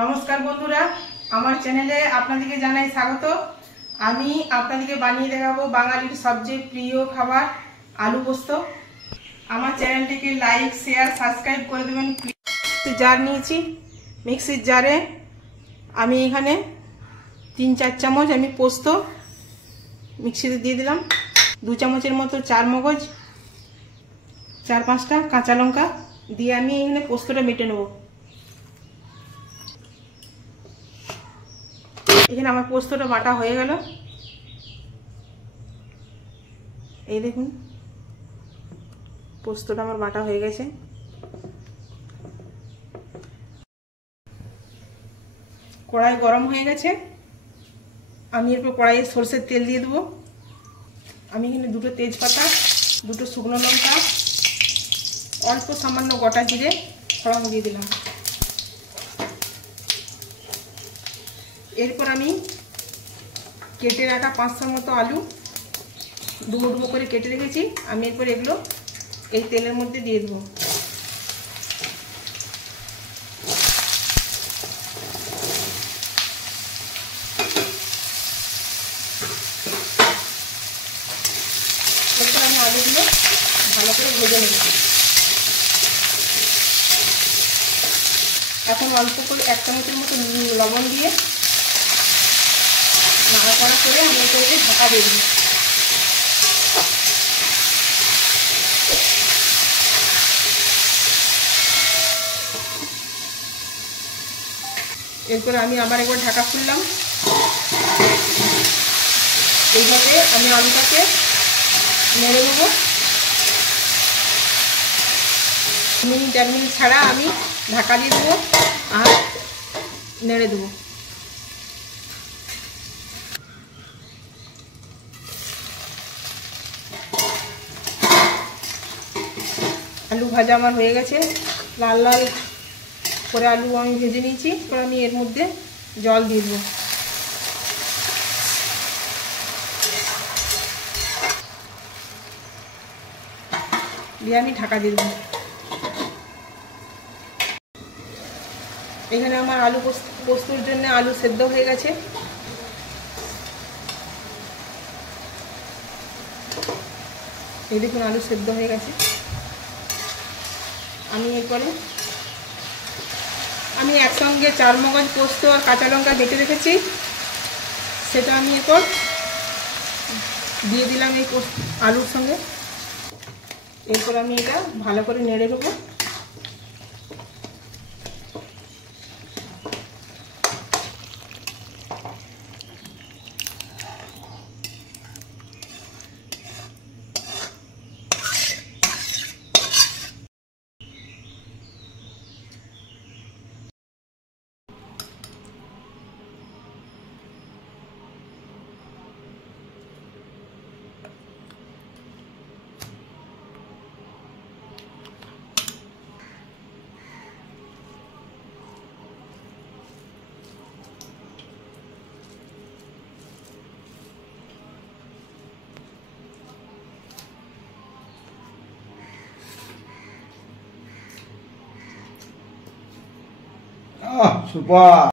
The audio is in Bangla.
নমস্কার বন্ধুরা, আমার চ্যানেলে আপনাদেরকে জানাই স্বাগত। আমি আপনাদেরকে বানিয়ে দেখাবো বাঙালির সবচেয়ে প্রিয় খাবার আলু পোস্ত। আমার চ্যানেলটিকে লাইক, শেয়ার, সাবস্ক্রাইব করে দেবেন। জার নিয়েছি, মিক্সির জারে আমি এখানে 3-4 চামচ আমি পোস্ত মিক্সিতে দিয়ে দিলাম। 2 চামচের মতো চার মগজ, 4-5টা কাঁচা লঙ্কা দিয়ে আমি এখানে পোস্তটা মেটে নেব। এখানে আমার পোস্তটা বাটা হয়ে গেল। এই দেখুন, পোস্তটা আমার বাটা হয়ে গেছে। কড়াই গরম হয়ে গেছে, আমি এরপর কড়াইয়ে সরষের তেল দিয়ে দেবো। আমি এখানে 2টো তেজপাতা, 2টো শুকনো লঙ্কা, অল্প সামান্য গোটা জিরে ফোড়ন দিয়ে দিলাম। এরপর আমি কেটে রাখা 500 মতো আলু ডুবো ডুবো করে কেটে রেখেছি, আমি এরপর এগুলো এই তেলের মধ্যে দিয়ে দেবো। এরপর আমি আলুগুলো ভালো করে ভেজে নেব। এখন অল্প করে 1 চামচের মতো লবণ দিয়ে নাড়াচাড়া করে আমি এটাকে ঢাকা দিয়ে দিই। এরপর আমি আবার একবার ঢাকা খুললাম। এইভাবে আমি আলুটাকে নেড়ে দেবো। 1 মিনিট ছাড়া আমি ঢাকা দিয়ে দেবো আর নেড়ে দেবো। আলু ভাজা আমার হয়ে গেছে, লাল লাল করে আলু আমি ভেজে নিয়েছি। এরপর আমি এর মধ্যে জল দিয়ে দেবো। দিয়ে আমি ঢাকা দিয়ে দেবো। এখানে আমার আলু পোস্তর জন্য আলু সেদ্ধ হয়ে গেছে। এই দেখুন, আলু সেদ্ধ হয়ে গেছে। আমি এরপরে আমি একসঙ্গে 4 মগজ পোস্ত আর কাঁচা লঙ্কা বেটে রেখেছি, সেটা আমি এরপর দিয়ে দিলাম এই আলুর সঙ্গে। এরপর আমি এটা ভালো করে নেড়ে দেবো। সুপার।